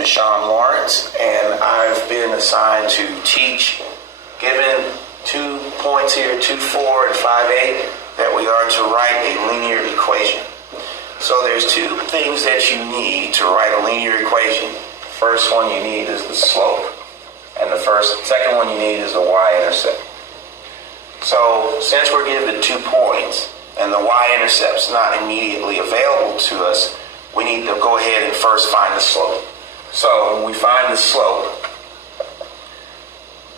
name is Sean Lawrence, and I've been assigned to teach, given 2 points here, 2-4 and 5-8, that we are to write a linear equation. So there's 2 things that you need to write a linear equation. First one you need is the slope, and the second one you need is the y-intercept. So since we're given 2 points, and the y-intercept's not immediately available to us, we need to go ahead and first find the slope. So when we find the slope,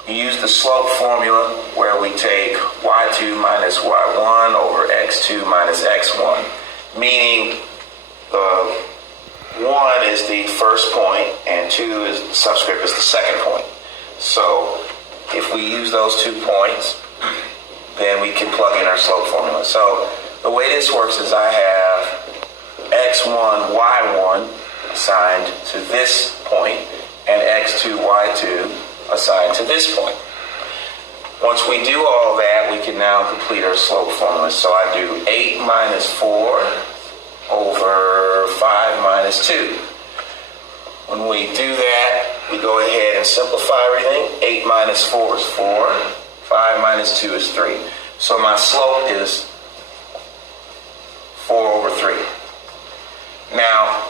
you use the slope formula where we take y2 minus y1 over x2 minus x1, meaning 1 is the first point and 2 is the subscript is the second point. So if we use those 2 points, then we can plug in our slope formula. So the way this works is I have x1, y1 assigned to this point and x2, y2 assigned to this point. Once we do all that, we can now complete our slope formula. So I do 8 minus 4 over 5 minus 2. When we do that, we go ahead and simplify everything. 8 minus 4 is 4. 5 minus 2 is 3. So my slope is 4 over 3. Now,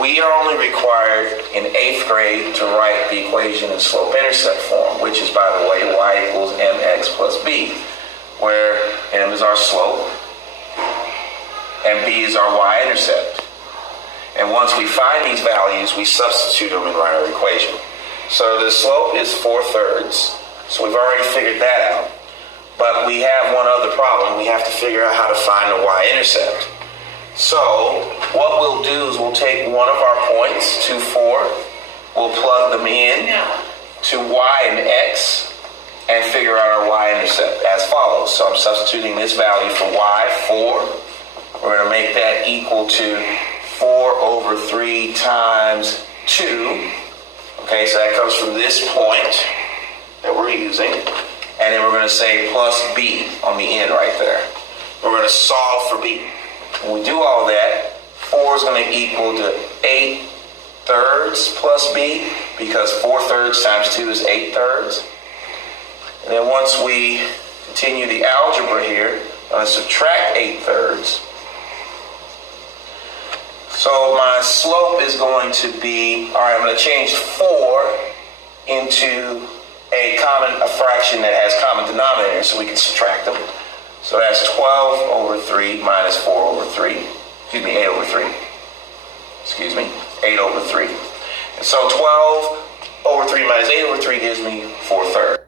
we are only required in 8th grade to write the equation in slope-intercept form, which is, by the way, y equals mx plus b, where m is our slope and b is our y-intercept. And once we find these values, we substitute them and write our equation. So the slope is 4/3, so we've already figured that out. But we have one other problem. We have to figure out how to find the y-intercept. So what we'll do is we'll take one of our points, 2, 4, we'll plug them in to y and x and figure out our y-intercept as follows. So I'm substituting this value for y, 4. We're going to make that equal to 4 over 3 times 2. Okay, so that comes from this point that we're using. And then we're going to say plus b on the end right there. We're going to solve for b. When we do all that, 4 is going to equal to 8/3 plus b, because 4/3 times 2 is 8/3. And then once we continue the algebra here, I'm going to subtract 8/3. So my slope is going to be, all right, I'm going to change 4 into a fraction that has common denominators so we can subtract them. So that's 12 over 3 minus 4 over 3. 8 over 3. 8 over 3. And so 12 over 3 minus 8 over 3 gives me 4/3.